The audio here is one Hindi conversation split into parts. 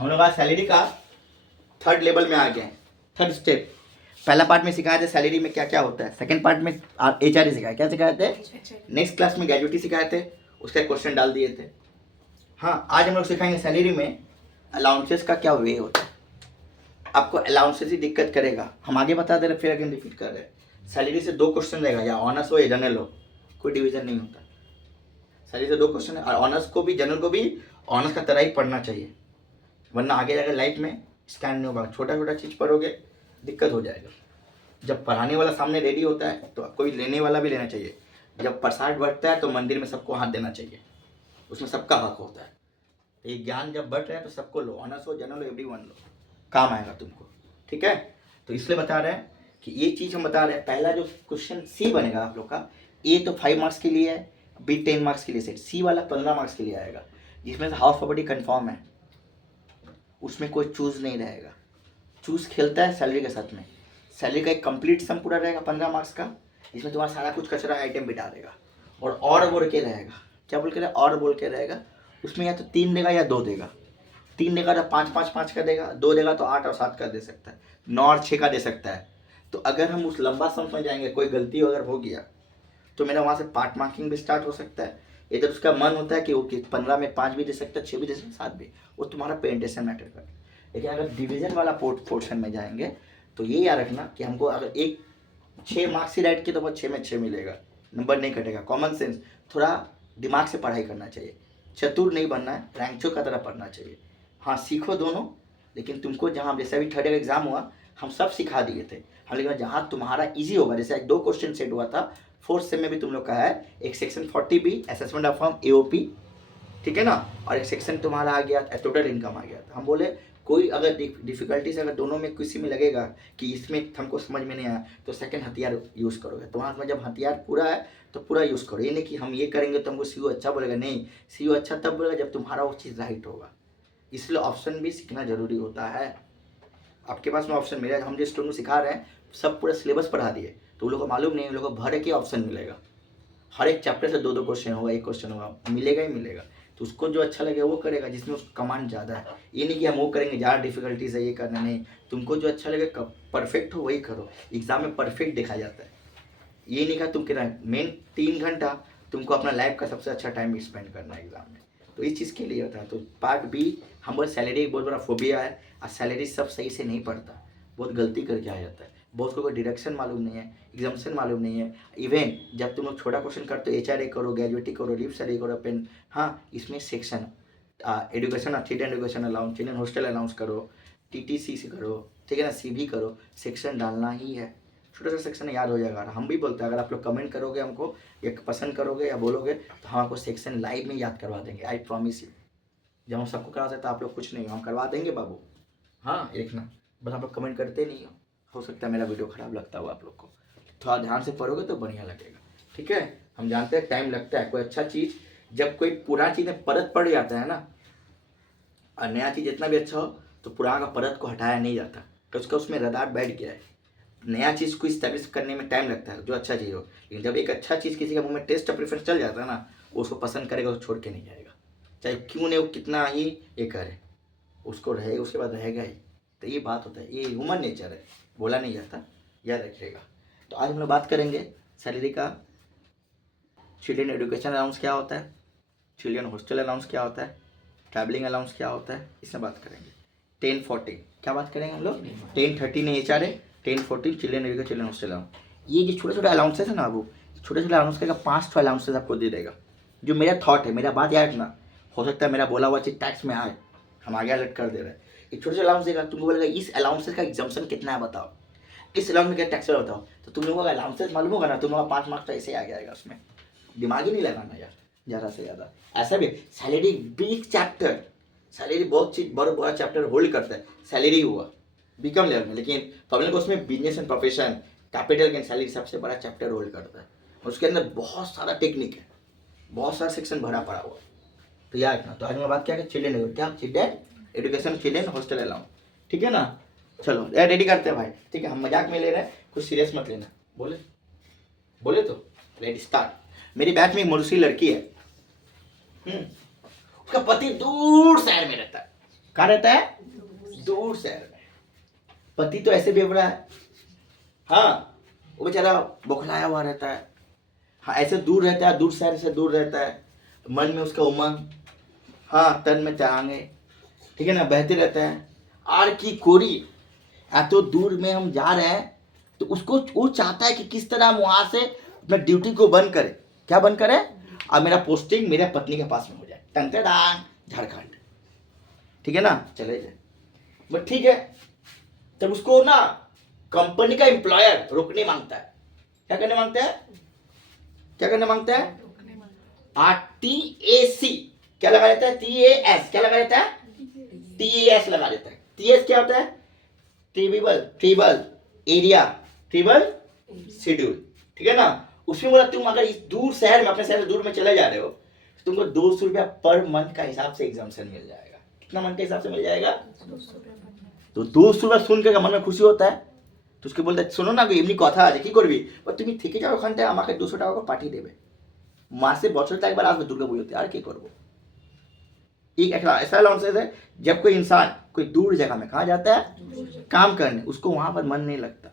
हम लोग आज सैलरी का थर्ड लेवल में आ गए हैं, थर्ड स्टेप। पहला पार्ट में सिखाए थे सैलरी में क्या क्या होता है, सेकंड पार्ट में एचआरए सिखाया, क्या सिखाए थे, नेक्स्ट क्लास में ग्रेजुएटी सिखाए थे, उसका क्वेश्चन डाल दिए थे। हाँ, आज हम लोग सिखाएंगे सैलरी में अलाउंसेस का क्या वे होता है। आपको अलाउंसेस ही दिक्कत करेगा, हम आगे बता दे रहे फिर अगेन रिपीट कर रहे हैं। सैलरी से 2 क्वेश्चन रहेगा, या ऑनर्स हो या जनरल हो, कोई डिवीजन नहीं होता। सैलरी से 2 क्वेश्चन है, और ऑनर्स को भी जनरल को भी ऑनर्स का तरह ही पढ़ना चाहिए, वरना आगे जाकर लाइफ में स्टैंड नहीं होगा। छोटा छोटा चीज़ पढ़ोगे दिक्कत हो जाएगा। जब पढ़ाने वाला सामने रेडी होता है तो कोई लेने वाला भी लेना चाहिए। जब प्रसाद बढ़ता है तो मंदिर में सबको हाथ देना चाहिए, उसमें सबका हक होता है। ये ज्ञान जब बढ़ रहा है तो सबको लो, ऑनर्स हो जनरल हो एवरीवन लो, काम आएगा तुमको। ठीक है, तो इसलिए बता रहे हैं कि ये चीज़ हम बता रहे हैं। पहला जो क्वेश्चन सी बनेगा आप लोग का, ए तो 5 मार्क्स के लिए है, बी 10 मार्क्स के लिए सेट, सी वाला 15 मार्क्स के लिए आएगा, जिसमें से हाउस प्रॉपर्टी कन्फर्म है, उसमें कोई चूज नहीं रहेगा। चूज खेलता है सैलरी के साथ में। सैलरी का एक कंप्लीट सम पूरा रहेगा 15 मार्क्स का, जिसमें तुम्हारा सारा कुछ कचरा आइटम बिठा देगा, और बोल के रहेगा। क्या बोल के रहेगा, और बोल के रहेगा। उसमें या तो 3 देगा या 2 देगा। 3 देगा तो 5 5 5 का देगा, 2 देगा तो 8 और 7 का दे सकता है, 9 और 6 का दे सकता है। तो अगर हम उस लंबा सम में जाएंगे, कोई गलती अगर हो गया तो मेरा वहाँ से पार्ट मार्किंग भी स्टार्ट हो सकता है। इधर उसका मन होता है कि वो 15 में 5 भी दे सकता है, 6 भी दे सकता है, 7 भी, वो तुम्हारा पेरेंटेशन मैटर करता है। लेकिन अगर डिवीजन वाला पोर्शन में जाएंगे तो ये याद रखना कि हमको अगर 6 मार्क्स ही राइट किए तो वो 6 में 6 मिलेगा, नंबर नहीं कटेगा। कॉमन सेंस, थोड़ा दिमाग से पढ़ाई करना चाहिए, चतुर नहीं बनना है, रैंचो का तरह पढ़ना चाहिए। हाँ, सीखो दोनों, लेकिन तुमको जहाँ जैसे अभी थर्ड ईयर एग्जाम हुआ हम सब सिखा दिए थे। हम लेकिन जहाँ तुम्हारा इजी होगा, जैसे 2 क्वेश्चन सेट हुआ था 4th सेम में भी तुम लोग का है, एक section 40B assessment of firm AOP, ठीक है ना, और एक सेक्शन तुम्हारा आ गया टोटल इनकम आ गया था। हम बोले कोई अगर डिफिकल्टीज अगर दोनों में किसी में लगेगा कि इसमें हमको समझ में नहीं आया तो सेकंड हथियार यूज़ करोगे। तुम्हारे में जब हथियार पूरा है तो पूरा यूज़ करो। ये नहीं कि हम ये करेंगे तो हमको सीयू अच्छा बोलेगा, नहीं, सीयू अच्छा तब बोलेगा जब तुम्हारा वो चीज़ राइट होगा। इसलिए ऑप्शन भी सीखना जरूरी होता है। आपके पास में ऑप्शन मिलेगा, हम जिस स्टूडेंट को सिखा रहे हैं सब पूरा सिलेबस पढ़ा दिए, तो उन लोगों को मालूम नहीं, उन लोगों को भर के ऑप्शन मिलेगा। हर एक चैप्टर से 2 क्वेश्चन होगा, 1 क्वेश्चन होगा, मिलेगा ही मिलेगा। तो उसको जो अच्छा लगे वो करेगा, जिसमें उसका कमांड ज़्यादा है। ये नहीं कि हम वो करेंगे ज़्यादा डिफिकल्टीज है ये करना, नहीं, तुमको जो अच्छा लगे परफेक्ट हो वही करो। एग्जाम में परफेक्ट देखा जाता है, ये नहीं कहा तुम कितना, मेन 3 घंटा तुमको अपना लाइफ का सबसे अच्छा टाइम स्पेंड करना है एग्जाम में, तो इस चीज़ के लिए होता है। तो पार्ट बी, हम बोले सैलरी एक बहुत बड़ा फोबिया है, और सैलरी सब सही से नहीं पढ़ता, बहुत गलती करके आ जाता है। बहुत को डिडक्शन मालूम नहीं है, एग्जाम्शन मालूम नहीं है। इवन जब तुम लोग छोटा क्वेश्चन करते हो, एचआरए करो, ग्रेजुएटी करो, लीव सैलरी करो, पेन, हाँ, इसमें section education, children education allowance, children hostel allowance करो, टीटीसी से करो, ठीक है ना, सीबी करो, सेक्शन डालना ही है। छोटा सा सेक्शन याद हो जाएगा। हम भी बोलते हैं अगर आप लोग कमेंट करोगे हमको, या पसंद करोगे या बोलोगे तो हम आपको सेक्शन लाइव में याद करवा देंगे, आई प्रॉमिस यू। जब हम सबको करवा सकते हैं आप लोग कुछ नहीं, हम करवा देंगे बाबू। हाँ, देखना, बस आप लोग कमेंट करते नहीं हो सकता है मेरा वीडियो ख़राब लगता हो आप लोग को, थोड़ा ध्यान से पढ़ोगे तो बढ़िया लगेगा। ठीक है, हम जानते हैं टाइम लगता है, कोई अच्छा चीज़ जब कोई पुरानी चीज़ में परत पड़ जाता है ना, और नया चीज़ जितना भी अच्छा हो तो पुराना का परत को हटाया नहीं जाता, तो उसका उसमें रदार बैठ गया है। नया चीज़ को इस्टेब्लिश करने में टाइम लगता है, जो अच्छा चीज़ हो, लेकिन जब एक अच्छा चीज़ किसी के मुंह में टेस्ट प्रेफरेंस चल जाता है ना, वो उसको पसंद करेगा, उसको छोड़ के नहीं जाएगा, चाहे क्यों नहीं वो कितना ही ये करे, उसको रहेगा, उसके बाद रहेगा ही। तो ये बात होता है, ये ह्यूमन नेचर है, बोला नहीं जाता, याद रखिएगा। तो आज हम लोग बात करेंगे सैलरी का, चिल्ड्रन एजुकेशन अलाउंस क्या होता है, चिल्ड्रन हॉस्टल अलाउंस क्या होता है, ट्रैवलिंग अलाउंस क्या होता है, इसमें बात करेंगे। 10-14 क्या बात करेंगे हम लोग, 10-13 HRA, 10-14 children education, children hostel allowance. ये जो छोटे छोटे अलाउंसेस है ना बाबू, छोटे छोटे अलाउंस का 5 अलाउंसेस आपको दे देगा। जो मेरा थॉट है, मेरा बात याद रखना, हो सकता है मेरा बोला हुआ चीज टैक्स में आए, हम आगे अलर्ट कर दे रहे हैं। एक छोटे छोटे अलाउंस देगा, तुमको बोलेगा इस अलाउंसेस का एग्जाम्पशन कितना है बताओ, इस अलाउंस में क्या टैक्स है बताओ, तो तुम लोगों का अलाउंसेस मालूम होगा ना, तुम लोग 5 मार्क्स तो ऐसे ही आ जाएगा। उसमें दिमाग ही नहीं लगाना यार ज़्यादा से ज़्यादा। ऐसा भी सैलरी बिग चैप्टर, सैलरी बहुत चीज बड़ा बड़ा चैप्टर होल्ड करता है, सैलरी हुआ बिकम लेवल में, लेकिन पब्लिक उसमें business and profession, capital gain, salary सबसे बड़ा चैप्टर होल्ड करता है। उसके अंदर बहुत सारा टेक्निक है, बहुत सारा सेक्शन भरा पड़ा हुआ। तो याद रखना। तो आज मैं बात क्या है, चिल्ड्रन, क्या children education, children hostel allowance, ठीक है ना। चलो रेडी करते हैं भाई, ठीक है, हम मजाक में ले रहे हैं, कुछ सीरियस मत लेना। बोले बोले तो रेडी स्टार्ट। मेरी बैच में एक मरुसी लड़की है, उसका पति दूर शहर में रहता है, कहाँ रहता है? दूर शहर में। पति तो ऐसे बेवड़ा है, हाँ, वो बेचारा बौखलाया हुआ रहता है, हाँ, ऐसे दूर रहता है, दूर शहर से दूर रहता है, मन में उसका उमंग, हाँ, तन में तरंगे, ठीक है ना, बहते रहता है। आर की कोरी, या तो दूर में हम जा रहे हैं तो उसको वो चाहता है कि किस तरह हम वहां से अपना ड्यूटी को बंद करे, क्या बंद करे, अब मेरा पोस्टिंग मेरे पत्नी के पास में हो जाए, टंगटेडांग झारखंड, ठीक है ना, चले जाए। बट ठीक है, तब उसको ना कंपनी का एम्प्लॉयर रोकने मांगता है, क्या करने मांगता है, क्या करने मांगता है, RTAC क्या लगा देता है, TAS क्या लगा देता है, TAS लगा देता है। TAS क्या होता है, ट्रिबल एरिया, ट्रिबल शेड्यूल, ठीक है ना। उसमें बोला तुम अगर इस दूर शहर में, अपने शहर से दूर में चले जा रहे हो, तो तुमको 200 रुपया पर मंथ का हिसाब से एग्जाम्शन मिल जाएगा। कितना मंथ के हिसाब से मिल जाएगा, 200 रुपया सुन के मन में खुशी होता है, तो उसके बोलते শোনো না এমনি কথা আছে কি করবি, তুমি থেকে যাও ওখানটায়, আমাকে 200 টাকা করে পাঠিয়ে দেবে, মাসে বছরে একবার আসবে দুর্গা পুজোতে, আর কি করবো। एक ऐसा अलाउंसेस है, जब कोई इंसान कोई दूर जगह में कहाँ जाता है काम करने, उसको वहां पर मन नहीं लगता,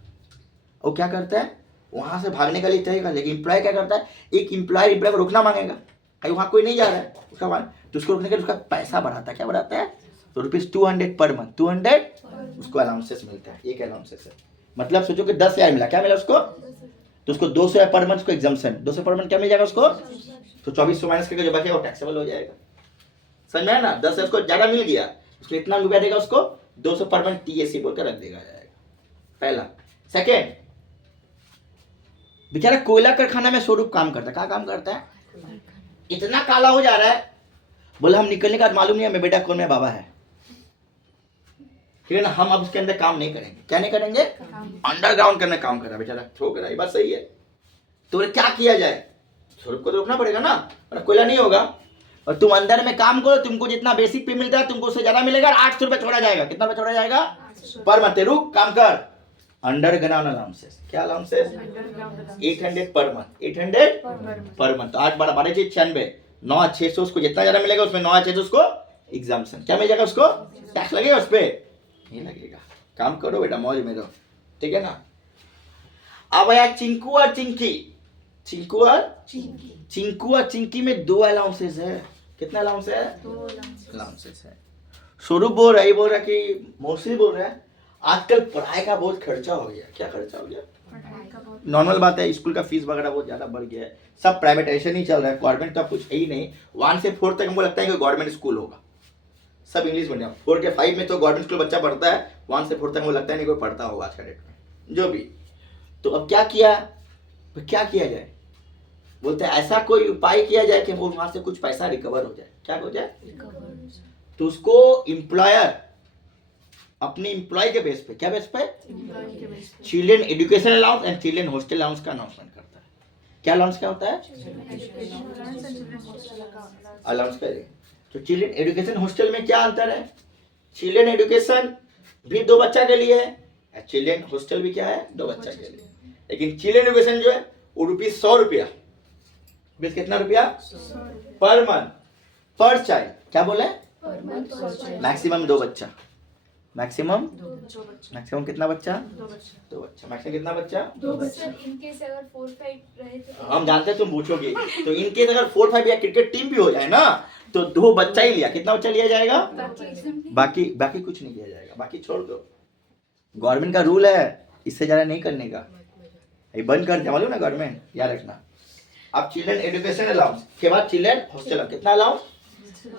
और क्या करता है, वहां से भागने का लिए चाहेगा। लेकिन एम्प्लॉय क्या करता है, एक एम्प्लॉय को रोकना मांगेगा, कहीं वहां कोई नहीं जा रहा है उसका मान, तो उसको रोकने के लिए उसका पैसा बढ़ाता है, क्या बढ़ाता है, तो ₹200 पर मंथ, 200 उसको अलाउंसेस मिलता है, एक अलाउंसेस है। मतलब सोचो कि 10,000 मिला, क्या मिला उसको, तो उसको 200 पर मंथ को एग्जाम्शन, 200 पर मंथ क्या मिल जाएगा उसको, तो 2400 माइनस करके जो बचेगा वो टैक्सेबल हो जाएगा, समझ में है ना। 10 उसको ज्यादा मिल गया, उसको इतना रुपया देगा, उसको 200 पर मंथ TAC बोलकर रख देगा जाएगा, पहला। सेकेंड, बेचारा कोयला कारखाना में स्वरूप काम करता है, क्या काम करता है, इतना काला हो जा रहा है, बोला हम निकलने का मालूम नहीं हमें बेटा कौन में बाबा है, ठीक है ना, हम अब उसके अंदर काम नहीं करेंगे, क्या नहीं करेंगे, अंडरग्राउंड करने काम कर रहा है बेचारा, थ्रो कर रहा है, ये बात सही है। तो क्या किया जाए, स्वरूप को तो रोकना पड़ेगा ना, और कोयला नहीं होगा, और तुम अंदर में काम करो, तुमको जितना बेसिक पे मिलता है तुमको उससे ज्यादा मिलेगा, 800 रुपए छोड़ा जाएगा, कितना रुपए छोड़ा जाएगा पर मंथ, रुक काम कर, अंडरग्राउंड अलाउंसेस, क्या allowances, 800 per month, 800 per month, 8 12 12 96, 9,600 उसको जितना ज्यादा मिलेगा उसमें 9,600 उसको एग्जाम्शन, क्या मिल जाएगा उसको, टैक्स लगेगा उस पर नहीं लगेगा, काम करो बेटा मौज में रहो, ठीक है ना। अब आया चिंकू और चिंकी, चिंकू और चिंकी में 2 अलाउंसेस है, कितना अलाउंस है, 2 अलाउंसेस है। स्वरूप बोल रहा है, बोल रहा कि मौसी बोल रहा है आजकल पढ़ाई का बहुत खर्चा हो गया, क्या खर्चा हो गया, नॉर्मल बात है, स्कूल का फीस वगैरह बहुत ज्यादा बढ़ गया है, सब प्राइवेटाइजेशन ही चल रहा है, गवर्नमेंट तो कुछ है ही नहीं। 1 से 4 तक हमको लगता है कि गवर्नमेंट स्कूल होगा, सब इंग्लिश मीडियम, 4 के 5 में तो गवर्नमेंट स्कूल बच्चा पढ़ता है, 1 से 4 तक मुझे लगता है नहीं कोई पढ़ता होगा आज का डेट में, जो भी। तो अब क्या किया, तो क्या किया जाए, बोलते हैं ऐसा कोई उपाय किया जाए कि वो वहां से कुछ पैसा रिकवर हो जाए, क्या हो जाए, तो उसको एम्प्लॉयर अपने एम्प्लॉय के बेस पे, क्या बेस पे, children education allowance and children hostel allowance का अनाउंसमेंट करता है। क्या अलाउंस क्या होता है, अलाउंस करें। तो चिल्ड्रन एजुकेशन हॉस्टल में क्या अंतर है, चिल्ड्रन एजुकेशन भी 2 बच्चा के लिए है, चिल्ड्रन हॉस्टल भी क्या है, 2 बच्चा के लिए, लेकिन चिल्ड्रन एजुकेशन जो है वो ₹100, बीस कितना रुपया पर मंथ पर चाइल्ड, क्या बोले, मैक्सिमम 2 बच्चा, मैक्सिमम कितना बच्चा, 2 बच्चा, मैक्सिमम कितना बच्चा, 2 बच्चा। इनकेस अगर 4-5 रहे तो हम जानते हैं तुम पूछोगे, तो इनकेस अगर 4-5 या क्रिकेट टीम भी हो जाए ना, तो 2 बच्चा ही लिया, कितना बच्चा लिया जाएगा, बाकी कुछ नहीं किया जाएगा, बाकी छोड़ दो, गवर्नमेंट का रूल है इससे ज्यादा नहीं करने का, ये बंद कर दिया मालूम ना गवर्नमेंट, याद रखना। अब चिल्ड्रन एजुकेशन अलाउंस के बाद चिल्ड्रन हॉस्टल, कितना अलाउंस,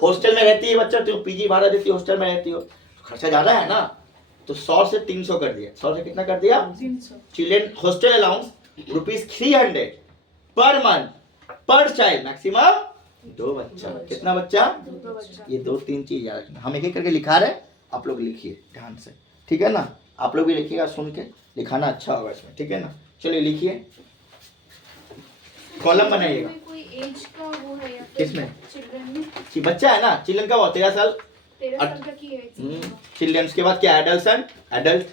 हॉस्टल में रहती है बच्चा, तो पीजी भाड़ा देती है, हॉस्टल में रहती हो, खर्चा ज्यादा है ना, तो 100 से 300 कर दिया, 100 से कितना कर दिया, 300। Children hostel allowance ₹300 per month पर चाइल्ड, मैक्सिमम 2 बच्चा, कितना बच्चा, 2 बच्चा। ये 2-3 चीज याद रखना, हम एक एक करके लिखा रहे, आप लोग लिखिए ध्यान से, ठीक है ना, आप लोग भी लिखिएगा, सुन के लिखाना अच्छा होगा इसमें, ठीक है ना। चलिए लिखिए, कॉलम बनाइएगा, कोई एज का वो है या किसमें, चिल्ड्रन में, कि बच्चा है ना, चिल्ड्रन का वो 13 साल, 13 साल तक की एज, चिल्ड्रंस के बाद क्या, एडल्ट,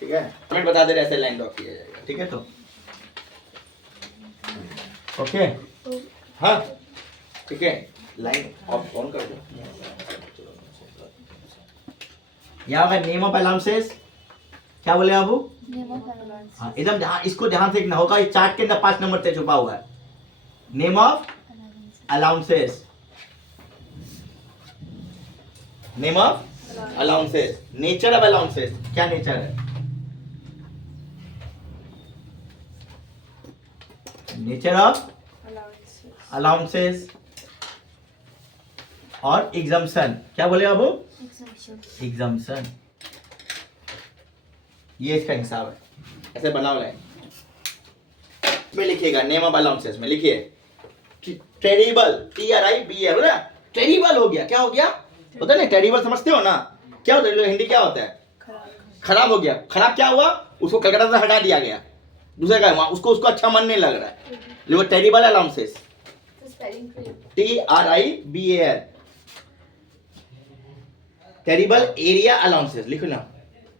ठीक है, कमेंट बता दे रहे ऐसे लाइन ड्रॉ किया जाएगा, ठीक है, तो ओके, हाँ ठीक है, लाइन ऑफ ऑन कर दो, यहाँ होगा नेम ऑफ अलाउंसेस। क्या बोले बाबू? Name of allowance. हाँ एकदम ध्यान, इसको ध्यान से देखना होगा। इस चार्ट के अंदर 5 नंबर से छुपा हुआ है। Name of allowances, name of allowances. Nature of allowances, क्या नेचर है? Nature of Allowances. अलाउंसेस और एग्जम्पशन। क्या बोले बाबू? एग्जम्पशन। एग्जम्पशन, ये इसका हिसाब है। ऐसे बनाओ लाइन में लिखिएगा। नेम ऑफ अलाउंसेस में लिखिए टेरिबल, TRIBL ना, टेरिबल हो गया। क्या हो गया? होता है ना टेरिबल, समझते हो ना? क्या होता है हिंदी, क्या होता है? खराब हो गया। खराब क्या हुआ? उसको कलकत्ता से हटा दिया गया, दूसरे का उसको अच्छा मन नहीं लग रहा है। लिखो terrible allowances, The spelling correct. TRIBAL। Terrible area allowances लिखो ना,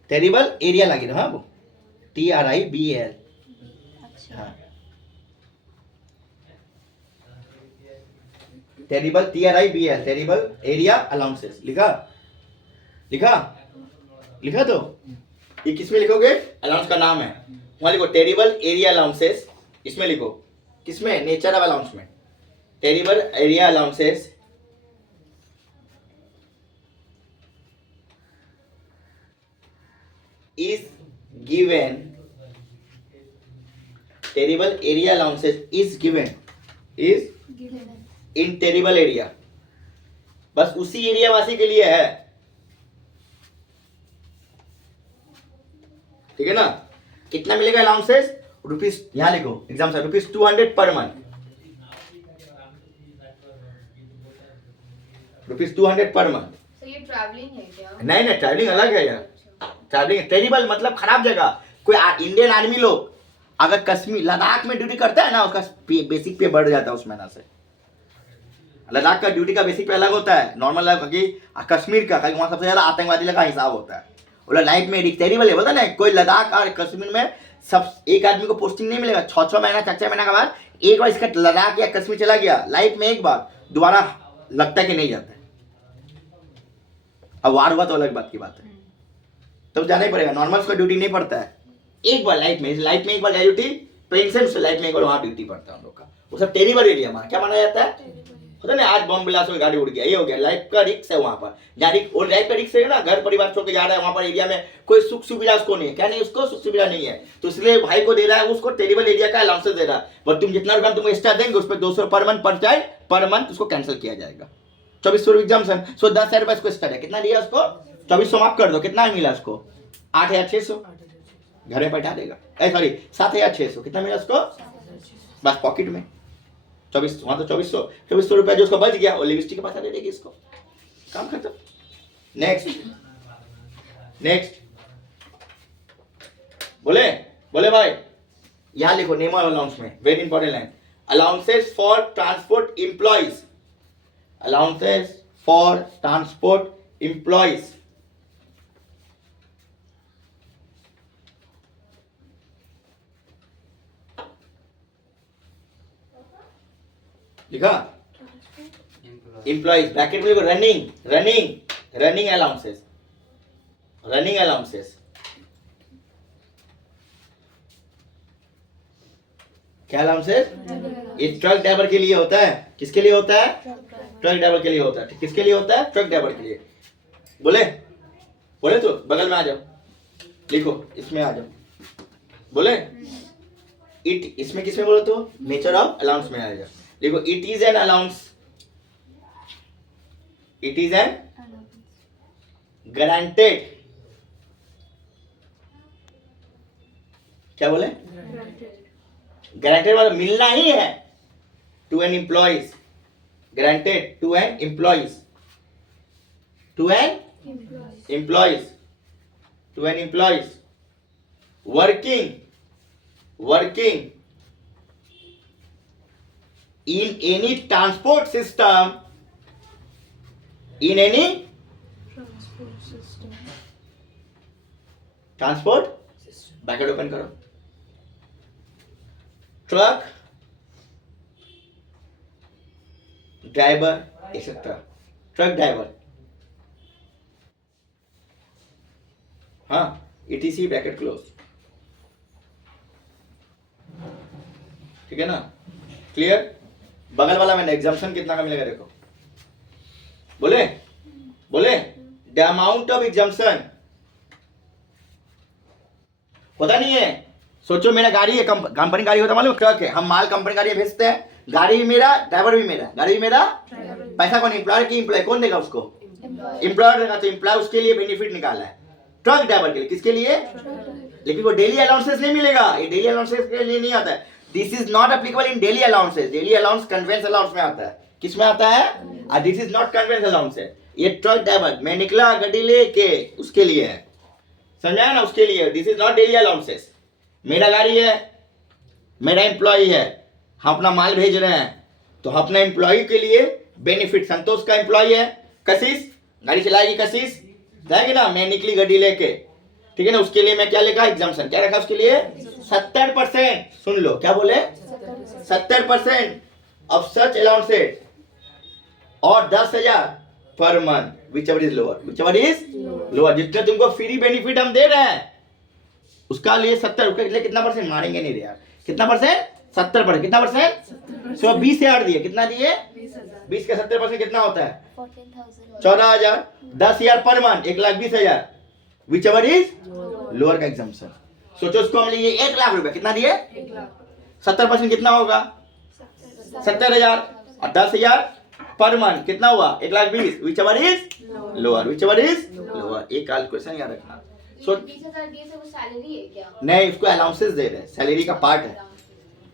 टेरिबल एरिया लगे ना। हाँ वो TRIBAL। अच्छा। हाँ terrible TRIBAL, terrible area allowances. लिखा? लिखा? लिखा तो ये किसमें लिखोगे? अलाउंस का नाम है, वहां लिखो टेरिबल एरिया अलाउंसेस। इसमें लिखो, किसमें? नेचर ऑफ अलाउंस में। Terrible area allowances is given, terrible area allowances is given, is given. in terrible area। बस उसी एरिया वासी के लिए है, ठीक है ना? कितना मिलेगा अलाउंसेस? रुपीज, यहां लिखो एग्जाम से, ₹200 per month, ₹200 per month. So ये traveling है क्या? नहीं नहीं, ट्रैवलिंग अलग है यार। ट्रैवलिंग टेरिबल मतलब खराब जगह। कोई इंडियन आर्मी लोग अगर कश्मीर लद्दाख में ड्यूटी करता है ना, उसका बेसिक पे बढ़ जाता है उस महीना से। लद्दाख का ड्यूटी का बेसिक पे अलग होता है, नॉर्मल क्योंकि कश्मीर का वहाँ सबसे ज्यादा आतंकवादी का हिसाब होता है। बोला लाइफ में टेरिबल है, बोलता ना कोई लद्दाख और कश्मीर में सब एक आदमी को पोस्टिंग नहीं मिलेगा। 6-6 महीना 4-4 महीना के बाद एक बार इसका लद्दाख या कश्मीर चला गया लाइफ में, एक बार दोबारा लगता है कि नहीं जाता है। अब वार हुआ तो अलग बात की बात है, तब जाना ही पड़ेगा। नॉर्मल उसका ड्यूटी नहीं पड़ता है, एक बार लाइफ में एक बार ड्यूटी, पेंशन से लाइफ में एक बार वहाँ ड्यूटी पड़ता है हम लोग का। वो सब टेरिबल एरिया माना, क्या माना जाता है? होता ना आज बम ब्लास्ट में गाड़ी उड़ गया, ये हो गया, लाइफ का रिस्क है वहाँ पर। लाइफ का रिस्क है ना, घर परिवार छोड़ के जा रहा है वहाँ पर एरिया में, कोई सुख सुविधा उसको नहीं है। क्या नहीं, उसको सुख सुविधा नहीं है, तो इसलिए भाई को दे रहा है, उसको टेरिबल एरिया का अलाउंसेस दे रहा है। पर तुम जितना रुपया तुम एक्स्ट्रा देंगे उस पर 200 पर मंथ पर जाए, पर मंथ उसको कैंसिल किया जाएगा। 2400 एग्जाम्सन, सो 10,000 रुपये इसको एक्स्ट्रा है। कितना लिया उसको? 2400 माफ कर दो, कितना मिला उसको? 8,600 घर में बैठा देगा। सॉरी 7,600, कितना मिला उसको? बस पॉकेट में 24, वहां तो 2400 रुपया जो उसको बच गया वो लिपस्टिक के पास दे देगी इसको, काम खत्म। नेक्स्ट बोले भाई, यहां लिखो नेम ऑफ अलाउंस में, very important line, allowances for transport employees, allowances for transport employees. लिखा? एम्प्लॉइज ब्रैकेट में लिखो रनिंग अलाउंसेस, क्या अलाउंसेस? ये ट्रक ड्राइवर के लिए होता है। किसके लिए होता है? ट्रक ड्राइवर के लिए होता है। किसके लिए होता है? ट्रक ड्राइवर के लिए। बोले तो बगल में आ जाओ, लिखो इसमें आ जाओ। बोले इट, इसमें किसमें बोलो तो? नेचर ऑफ अलाउंस में आ जाओ। देखो it is an allowance, it is an guaranteed, क्या बोले? गारंटेड मतलब मिलना ही है, to an employees, guaranteed to an employees, to an employees working in any transport system, in any transport bracket open करो, truck driver etcetera, truck driver हाँ, ETC ब्रैकेट क्लोज, ठीक है ना, क्लियर। बगल वाला मैंने एग्जाम्पशन कितना का मिलेगा देखो, बोले बोले द अमाउंट ऑफ एग्जाम्पशन पता नहीं है। सोचो मेरा गाड़ी है, कंपनी गाड़ी होता है मालूम, ट्रक है, हम माल कंपनी गाड़ी भेजते हैं, गाड़ी भी मेरा, ड्राइवर भी मेरा, गाड़ी भी मेरा, पैसा कौन, एम्प्लॉयर की एम्प्लॉय कौन देगा उसको, एम्प्लॉयर देगा। तो एम्प्लॉय उसके लिए बेनिफिट निकाला है, ट्रक ड्राइवर के लिए, किसके लिए, लेकिन वो डेली अलाउंसेस नहीं मिलेगा, ये डेली अलाउंसेस के लिए नहीं आता है। This is not applicable in daily allowances, daily allowance convince allowance में आता है, किस में आता है, और this is not convince allowance है। ये ट्रक ड्राइवर मैं निकला गाड़ी लेके उसके लिए है, समझाया ना, उसके लिए। This is not daily allowances. मेरा गाड़ी है, मेरा एम्प्लॉय है, हम अपना माल भेज रहे हैं, तो अपना एम्प्लॉय के लिए बेनिफिट, संतोष का एम्प्लॉय है, कशिश गाड़ी चलाएगी, कशिश जाएगी ना, मैं निकली गाड़ी लेके, ठीक है ना, उसके लिए मैं क्या लिखा, एग्जाम्पशन क्या रखा उसके लिए, 70%, सुन लो क्या बोले, 70% ऑफ सच अलाउंसेस और 10,000 per month, whichever is lower, whichever is lower, जितने तुमको फ्री बेनिफिट हम दे रहे हैं उसका लिए 70 के लिए कितना परसेंट मारेंगे नहीं रे यार, कितना परसेंट, 70%, कितना परसेंट, सो 20,000 दिए, कितना दिए, 20 का 70% कितना होता है, 14,000 14,000, 10,000 per month, 1,20,000, whichever is lower का एग्जाम्पशन। सोचो उसको हम लिए 1 लाख रुपए, कितना दिए, 70% कितना होगा, 70,000, और 10,000 पर मंथ कितना हुआ, 1,20,000, whichever is lower, whichever is lower, एक कैलकुलेशन याद रखना। So 20,000 दिए से वो सैलरी है क्या? नहीं, उसको अलाउंसेस दे रहे हैं, सैलरी का पार्ट है,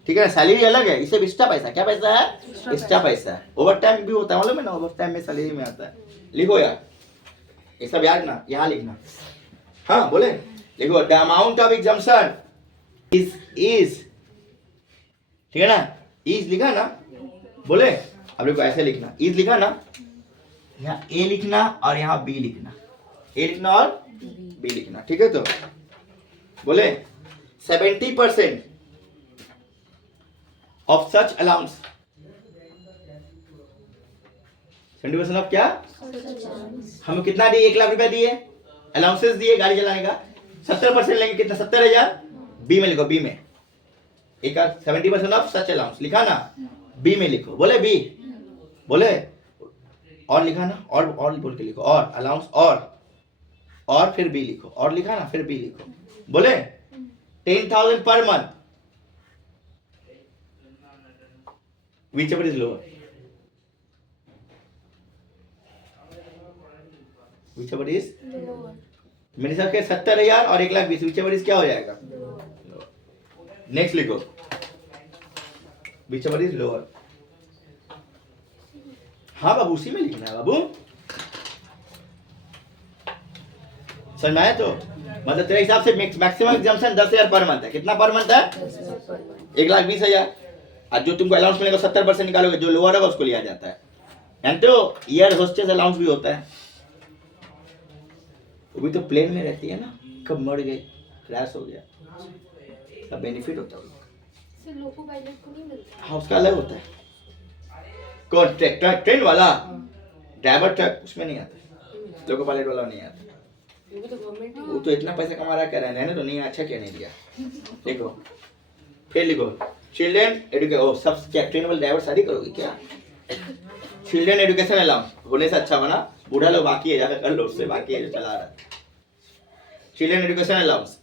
ठीक है ना, सैलरी अलग है, इसे एक्स्ट्रा पैसा, क्या पैसा है, एक्स्ट्रा पैसा है, ओवर टाइम भी होता है मालूम है ना, ओवर टाइम में सैलरी में आता है। लिखो यार ये सब याद ना, यहाँ लिखना, हाँ बोले, लिखो the amount of exemption is, ठीक है ना, इज लिखा ना, बोले अब देखो ऐसे लिखना, इज लिखा ना, यहाँ ए लिखना और यहाँ बी लिखना, ए लिखना और बी लिखना, ठीक है। तो बोले 70% ऑफ सच अलाउंस, 70% ऑफ क्या, हम कितना दिए, 1 लाख रुपया दिए, अलाउंसेस दिए गाड़ी चलाने का, 70% लेंगे, कितना, 70,000, बी में लिखो, बी में एक 70% ऑफ सच अलाउंस लिखा ना, बी में लिखो, बोले बी, बोले और लिखा ना, और बोल के लिखो, और अलाउंस, और फिर बी लिखो, और लिखा ना, फिर बी लिखो, बोले 10,000 per month, whichever is lower, whichever is, मेरे साथ 70,000 और 1,20,000, whichever is क्या हो जाएगा, नेक्स्ट लिखो, whichever is lower, हाँ बाबू उसी में लिखना है बाबू, समझ में आया। तो मतलब तेरे हिसाब से मैक्सिमम एग्जाम्पशन 10,000 पर मंथ है, कितना पर मंथ है, 1,20,000, और जो तुमको अलाउंस मिलेगा 70% निकालोगे, जो लोअर होगा उसको लिया जाता है, जानते हो, एयर होस्टेस अलाउंस भी होता है, वो भी तो प्लेन में रहती है ना, कब मर गए, क्रैश हो गया, सब बेनिफिट होता है, सिर्फ लोको पायलट को नहीं मिलता, हाँ उसका अलग होता है, कौन, ट्रेन वाला ड्राइवर ट्रक उसमें नहीं आता, लोको पायलट वाला नहीं आता, वो तो इतना पैसा कमा रहा, कह रहा है ना, तो नहीं अच्छा क्या नहीं दिया, देखो फिर लिखो, चिल्ड्रन एजुकेशन, ओ सब क्या ट्रेन वाले ड्राइवर शादी करोगे क्या, चिल्ड्रन एजुकेशन अलाउंस होने से अच्छा बना, बूढ़ा लोग बाकी है, ज्यादा कर लो उससे, बाकी है जो चला रहा है, चिल्ड्रन एजुकेशन अलाउंस,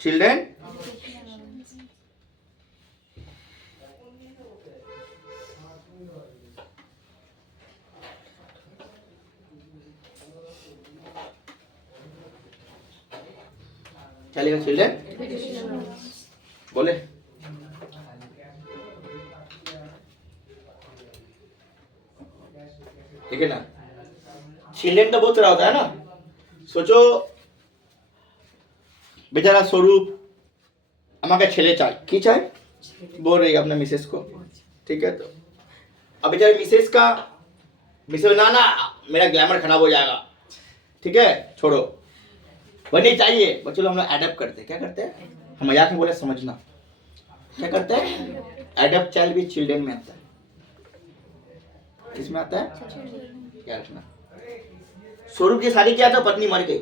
चिल्ड्रन चलेगा, चिल्ड्रन बोले, ठीक है ना, चिल्ड्रन तो बहुत तरह होता है ना, सोचो बेचारा स्वरूप আমাকে ছেলে চাই, কি চাই बोल रही है अपने मिसेस को, ठीक है। तो अब बेचारे मिसेस का मिसेस ना ना मेरा ग्लैमर खराब हो जाएगा, ठीक है छोड़ो, वो नहीं चाहिए, वो चलो हम लोग एडप्ट करते हैं, क्या करते हैं, हम मजाक में बोले समझना, क्या करते हैं, एडप्ट चाइल्ड भी चिल्ड्रन में आता है, किसमें आता है, क्या रखना, स्वरूप की शादी किया था, पत्नी मर गई,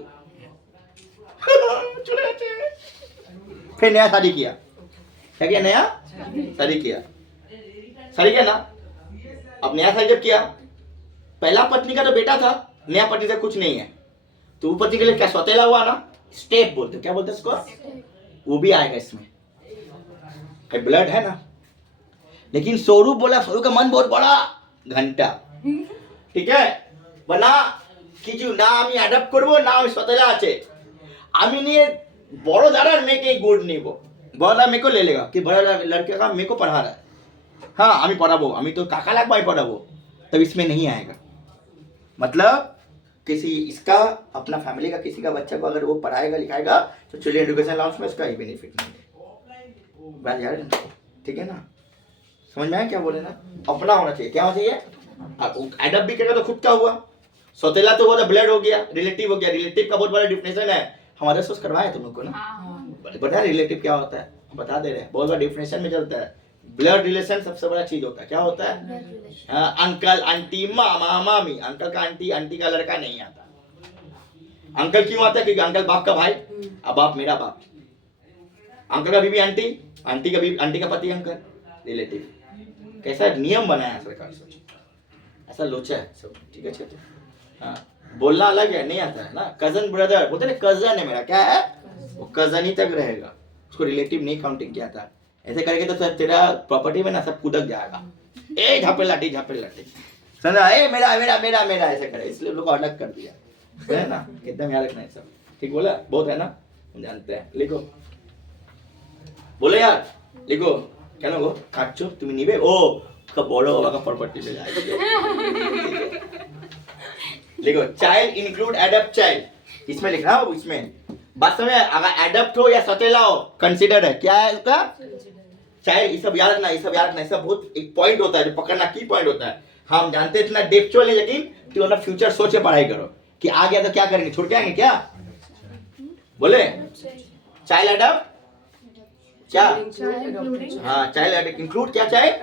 चले जाते हैं। फिर नया शादी किया, क्या किया? नया शादी किया, शादी किया ना। अब नया शादी जब किया, पहला पत्नी का तो बेटा था, नया पत्नी से कुछ नहीं है, तो वो पत्नी के लिए क्या सौतेला हुआ ना, स्टेप बोलते, क्या बोलते इसको, वो भी आएगा इसमें, ब्लड है ना। लेकिन स्वरूप बोला, स्वरूप का मन बहुत बड़ा, घंटा, ठीक है, বলা কিছু না আমি অ্যাডাপ্ট করব না আমি সতেলা আছে, আমি নিয়ে বড় দাদার মেয়েকে গোড নিব, বড় দাদা মেয়ে को ले लेगा कि बड़ा लड़के का मेरे को पढ़ा रहा है, हाँ আমি पढ़ाबो, আমি तो काका लाख भाई पढ़ाबो, तब इसमें नहीं आएगा। मतलब किसी इसका अपना फैमिली का किसी का बच्चा को अगर वो पढ़ाएगा लिखाएगा तो चिल्ड्रन एजुकेशन अलाउंस में उसका ही बेनिफिट नहीं है। बात यार ठीक है ना, समझ में आया क्या बोले ना, अपना होना चाहिए, क्या होना चाहिए, एडप्ट भी करेगा तो खुद का हुआ, सौतेला तो हुआ, ब्लड हो गया, रिलेटिव हो गया। रिलेटिव का बहुत बड़ा डिफिनेशन है, हमारे सोच करवाए तुम लोग को ना, बता रिलेटिव क्या होता है, बता दे रहे हैं, बहुत बड़ा डिफिनेशन में चलता है। ब्लड रिलेशन सबसे बड़ा चीज होता है, क्या होता है, अंकल आंटी मामा मामी, अंकल का आंटी, आंटी का लड़का नहीं आता। अंकल क्यों आता है, क्योंकि अंकल बाप का भाई, अब बाप मेरा बाप, अंकल का बीबी आंटी, आंटी का बीबी, आंटी का पति अंकल, रिलेटिव। कैसा नियम बनाया है सरकार, सोच ऐसा लोचा है सब, ठीक है। हाँ बोलना अलग है, नहीं आता है ना। कजन ब्रदर बोलते ना, कजन है मेरा, क्या है वो कजन ही तक रहेगा, उसको रिलेटिव नहीं काउंटिंग किया था। ऐसे करेंगे तो सर तेरा प्रॉपर्टी में ना सब कूदक जाएगा, ए झापे लाठी समझा, ए मेरा मेरा मेरा मेरा ऐसे करे, इसलिए लोग अलग कर दिया है ना, एकदम याद रखना है सब, ठीक बोला, बहुत है ना, हम जानते हैं। लिखो, बोलो यार, लिखो, क्या वो खाचो तुम निबे ओ का बड़ो बाबा का प्रॉपर्टी पे जाएगा। लिखो, चाइल्ड इंक्लूड एडप्ट चाइल्ड, इसमें लिखना हो, इसमें बात समझ, अगर एडप्ट हो या सतेला हो कंसीडर है, क्या है उसका, चाइल्ड। ये सब याद रखना, ये सब याद रखना, ये सब बहुत एक पॉइंट होता है जो पकड़ना की पॉइंट होता है। हम जानते हैं इतना डेप्चुअल है, लेकिन तो ना फ्यूचर सोच के पढ़ाई करो कि आ गया तो क्या करेंगे, छोड़ के आएंगे क्या, बोले चाइल्ड एडप्ट क्या, हाँ चाइल्ड एडप्ट इंक्लूड क्या, चाइल्ड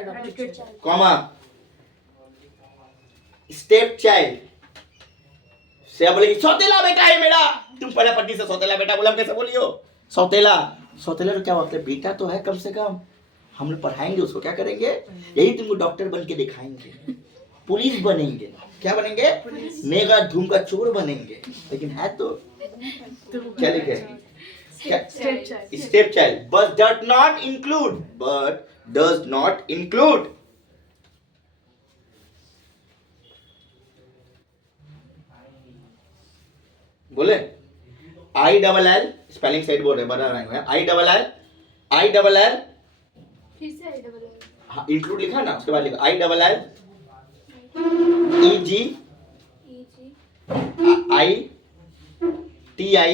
कॉमा स्टेप चाइल्ड से बोले सौतेला बेटा है मेरा, तुम पहले पट्टी से सौतेला बेटा बोला, कैसे बोलियो सौतेला, सौतेला तो क्या होता है, बेटा तो है कम से कम, हम लोग पढ़ाएंगे उसको, क्या करेंगे, यही तुमको डॉक्टर बन के दिखाएंगे, पुलिस बनेंगे, क्या बनेंगे, मेगा धूम का चोर बनेंगे, लेकिन है तो क्या लिखे, step child, but does not include बोले ILL स्पेलिंग साइड बोल रहे बता रहे हैं, ILL फिर से आई डबल हाँ इंक्लूड लिखा ना, उसके बाद लिखा ILL EG ITI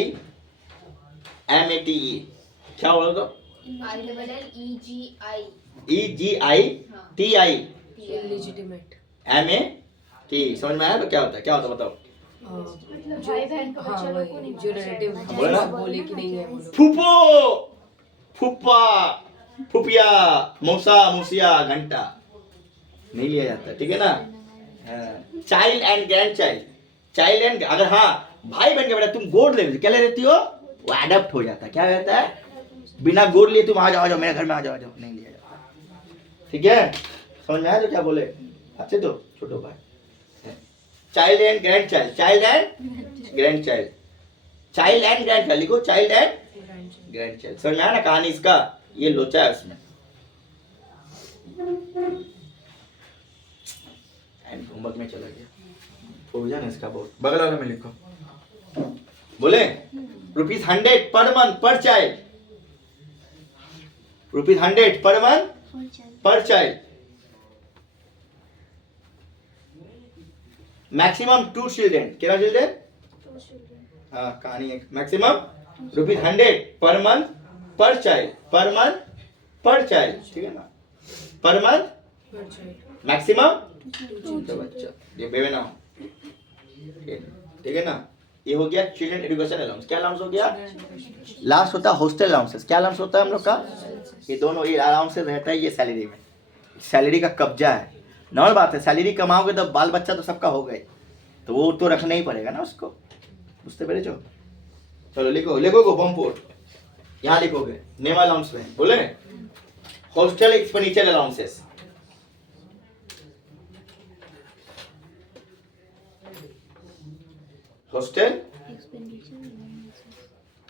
MATE, क्या बोलो तो EGI इलेजिटिमेट MATE, समझ में आया तो क्या होता है, क्या होता है बताओ, मतलब भाई बहन का बच्चा लोग को नहीं जो रिलेटिव बोला ना? बोले कि नहीं है बोलो, फूफो फूफा फूफिया मौसा मौसिया घंटा नहीं लिया जाता, ठीक है ना। Child and grand child, child and अगर हाँ भाई बहन के बेटा तुम गोद ले, क्या ले लेती हो, वो एडप्ट हो जाता है, क्या रहता है, बिना गोद लिए तुम आ जाओ मेरे घर में आ जाओ, नहीं लिया जाता, ठीक है। समझ में आया तो क्या बोले, अच्छे तो छोटो भाई, child and grand child, child and grand child, child and grand child, लिखो चाइल्ड एंड ग्रैंड चाइल्ड, समझ में आया ना कहानी इसका, ये लोचा है उसमें, एंड होमवर्क में चला गया, प्रोविजन है इसका बहुत, बगल वाले में लिखो, बोले ₹100 पर मंथ पर चाइल्ड, ₹100 पर मंथ पर चाइल्ड, मैक्सिमम 2 चिल्ड्रेन, कितना चिल्ड्रेन, हाँ कहानी है, मैक्सिमम ₹100 पर मंथ पर चाइल्ड, पर मंथ पर चाइल्ड, ठीक है ना, पर मंथ मैक्सिमम तो बच्चा, ये बेबे ना हो, ठीक है ना। ये हो गया चिल्ड्रन एजुकेशन अलाउंस, क्या अलाउंस हो गया, लास्ट होता है हॉस्टल अलाउंसेस, क्या अलाउंस होता है हम लोग का, ये दोनों ये अलाउंसेस रहता है, ये सैलरी में, सैलरी का कब्जा है, नॉर्मल बात है, सैलरी कमाओगे तो बाल बच्चा तो सबका हो गए, तो वो तो रखना ही पड़ेगा ना उसको, बुझते पेरेছো, चलो लिखो लिखो को बमपोर्ट यहाँ लिखोगे नेम अलाउंस में बोले हॉस्टल एक्सपेंडिचर अलाउंसेस हॉस्टल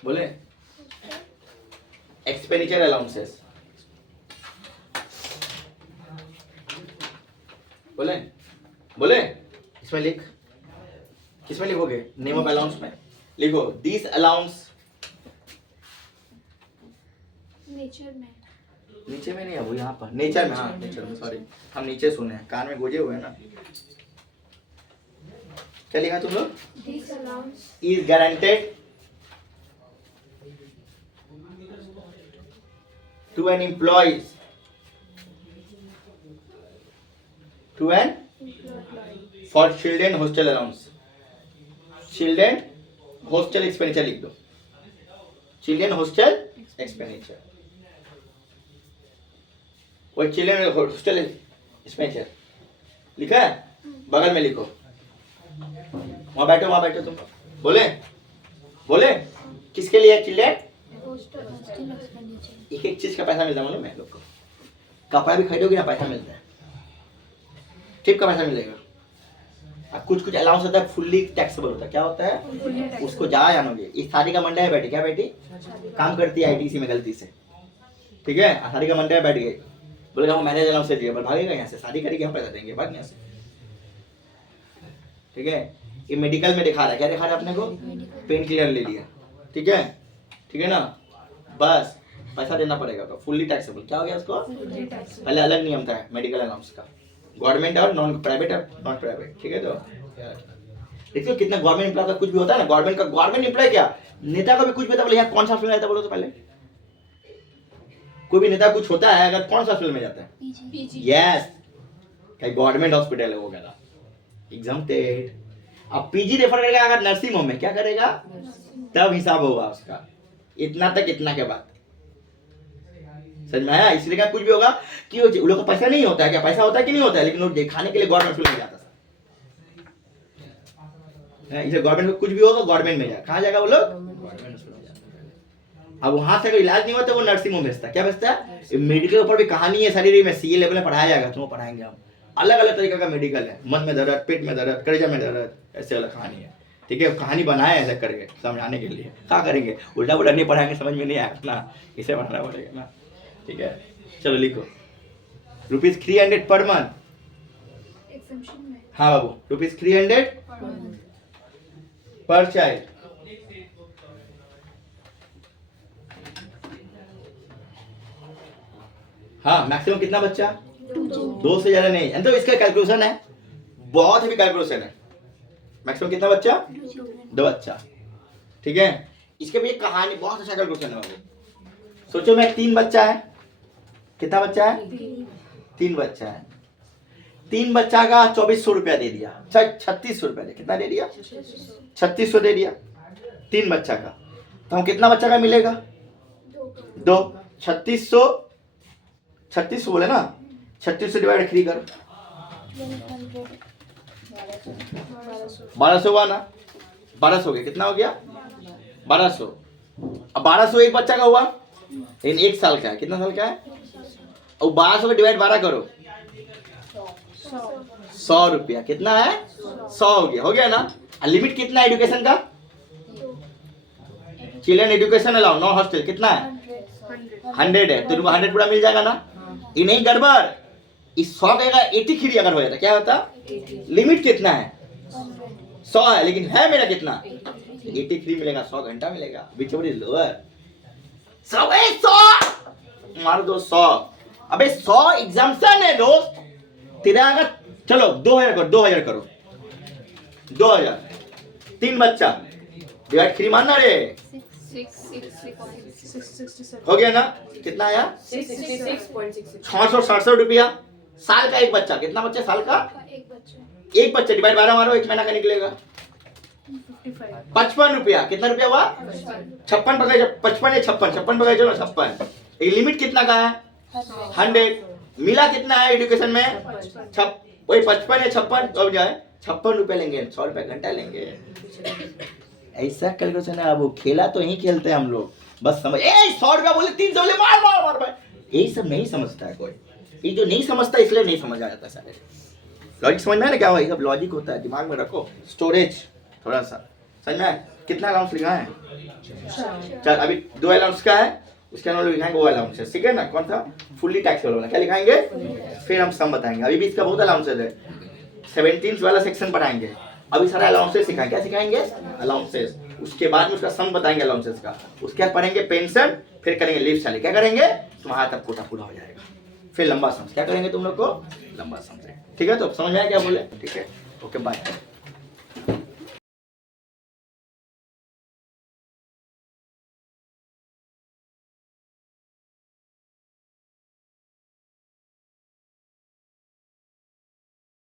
बोले एक्सपेंडिचर अलाउंसेस बोले बोले इसमें लिख किसमें लिखोगे नेम ऑफ अलाउंस में लिखो दिस अलाउंस नेचर में नीचे में नहीं है वो यहाँ पर नेचर में हाँ नेचर में सॉरी हम नीचे सुने हैं कान में गोजे हुए हैं ना क्या लिखा तुम लोग this allowance is guaranteed to an employees to an for children hostel allowance children hostel expenditure लिख दो चिल्ड्रेन हॉस्टल एक्सपेंडिचर वो चिल्ड्रेन हॉस्टल एक्सपेंडिचर लिखा है बगल में लिखो वहां बैठो तुम बोले बोले किसके लिए चिल्ड्रेन एक एक चीज का पैसा मिलता है मालूम है लोग को कपड़ा भी खरीदोगे ना पैसा मिलता है टिप का पैसा मिलेगा कुछ कुछ अलाउंस होता है फुल्ली टैक्सेबल होता है क्या होता है उसको जा जानोगे इस शादी का मंडा है बैठी क्या बेटी काम करती है आईटीसी में गलती से ठीक है शादी का मंडा है बैठ गई बोलेगा हम मैनेज अलाउंस से दिए पर भागेगा यहाँ से शादी करेगी हम पैसा देंगे भाग यहाँ से ठीक है ये मेडिकल में दिखा रहा है क्या दिखा रहा है अपने को पेन किलर ले लिया ठीक है ना बस पैसा देना पड़ेगा तो फुल्ली टैक्सेबल क्या हो गया उसको पहले अलग नियम था मेडिकल अलाउंस का गवर्नमेंट और नॉन प्राइवेट और नॉन प्राइवेट ठीक है तो देखिए कितना गवर्नमेंट एम्प्लॉय का कुछ भी होता है ना गवर्नमेंट एम्प्लॉय क्या नेता का भी कुछ भी होता है बोले यार कौन सा फिल्म रहता है बोलो तो पहले कोई भी नेता कुछ होता है अगर कौन सा फिल्म में जाता है यस गवर्नमेंट हॉस्पिटल है वो कहता एग्जाम्प्टेड अब पीजी रेफर करेगा अगर नर्सिंग होम में क्या करेगा तब हिसाब होगा उसका इतना तक इतना के बाद समझ में आया इसलिए क्या कुछ भी होगा कि वो लोग का पैसा नहीं होता है क्या पैसा होता है कि नहीं होता है लेकिन लोग दिखाने के लिए गवर्नमेंट में जाता है इसलिए गवर्नमेंट में कुछ भी होगा गवर्नमेंट में जाए कहाँ जाएगा वो लोग गवर्नमेंट में जाएगा अब वहां से अगर इलाज नहीं होता वो नर्सिंग होम भेजता है क्या भेजता है मेडिकल के ऊपर भी कहानी है शरीर में सीए लेवल में पढ़ाया जाएगा तुम पढ़ाएंगे हम अलग अलग तरीके का मेडिकल है मन में दर्द पेट में दर्द कलेजा में दर्द ऐसे अलग कहानी है ठीक है कहानी बनाए ऐसा करके समझाने के लिए क्या करेंगे उल्टा पुल्टा नहीं पढ़ाएंगे समझ में नहीं आएगा ना इसे पढ़ाना पड़ेगा ना ठीक है चलो लिखो ₹300 पर मंथ एग्जम्पशन में हाँ बाबू ₹300 पर चाइल्ड हाँ मैक्सिमम कितना बच्चा 2 से ज्यादा नहीं तो इसका कैलकुलेशन है बहुत ही कैलकुलेशन है मैक्सिमम कितना बच्चा 2 बच्चा ठीक है इसके भी एक कहानी बहुत अच्छा कैलकुलेशन है बाबू सोचो मैं 3 बच्चा है कितना बच्चा है 3 बच्चा है 3 बच्चा का 2400 रुपया दे दिया 3600 रुपया दे कितना दे दिया 3600 दे दिया 3 बच्चा का तो हम कितना बच्चा का मिलेगा 2 3600 बोले ना 3600 डिवाइड 3 करो 1200 हुआ ना 1200 हो गया कितना हो गया 1200 अब 1200 एक बच्चा का हुआ लेकिन 1 साल का है कितना साल का है और 1200 का डिवाइड 12 करो 100 रुपया कितना है 100 हो गया ना लिमिट कितना है एजुकेशन का children education allowance hostel कितना है 100 है तो 100 पूरा मिल जाएगा ना ये नहीं गड़बड़ इस 100 का 83 अगर हो जाता क्या होता लिमिट कितना है 100 है लेकिन है मेरा कितना 83 मिलेगा 100 घंटा मिलेगा विच वन इज लोअर 100 मार दो 100 अबे 100 एग्जाम्पशन है दोस्त तेरा अगर चलो 2000 करो 2000 3 बच्चा डिवाइड 3 मानना रे 667 हो गया ना कितना आया 667 रुपया साल का एक बच्चा कितना बच्चा साल का एक बच्चा डिवाइड 12 मारो 1 महीना का निकलेगा 55 रुपया कितना रुपया हुआ 56 पकड़े 55 या 56 पकड़े चलो 56 ये लिमिट कितना का है 100 मिला कितना है एजुकेशन में वही 55 या 56 अब जाए 56 रुपया लेंगे 100 रुपया घंटा लेंगे ऐसा कैलकुलेशन है। अब वो खेला तो यही खेलते हैं हम लोग, बस समझ 100 रुपया बोले 300 बोले मार मार मार मार, यही सब नहीं समझता है कोई। ये जो नहीं समझता इसलिए नहीं समझ आ जाता सारे। लॉजिक समझ में है ना क्या हुआ, ये सब लॉजिक होता है, दिमाग में रखो। स्टोरेज थोड़ा सा समझ में आया? कितना अलाउंस लिखा है? चल अभी 2 अलाउंस का है, उसके अंदर लिखाएंगे वो अलाउंस है, ठीक है ना? कौन सा? फुल्ली टैक्सेबल वाला। क्या लिखाएंगे? फिर हम सम बताएंगे। अभी भी इसका बहुत अलाउंसेज है, 17 वाला सेक्शन पढ़ाएंगे। अभी सारा अलाउंसेस सिखाएंगे। क्या सिखाएंगे? अलाउंसेस। उसके बाद में उसका सम बताएंगे अलाउंसेस का। उसके बाद पढ़ेंगे पेंशन, फिर करेंगे लीव सैलरी। क्या करेंगे? तुम्हारा तब कोटा पूरा हो जाएगा। फिर लंबा सम। क्या करेंगे तुम लोग को? लंबा सम। ठीक है, तो समझ में आया क्या बोले? ठीक है, ओके बाय।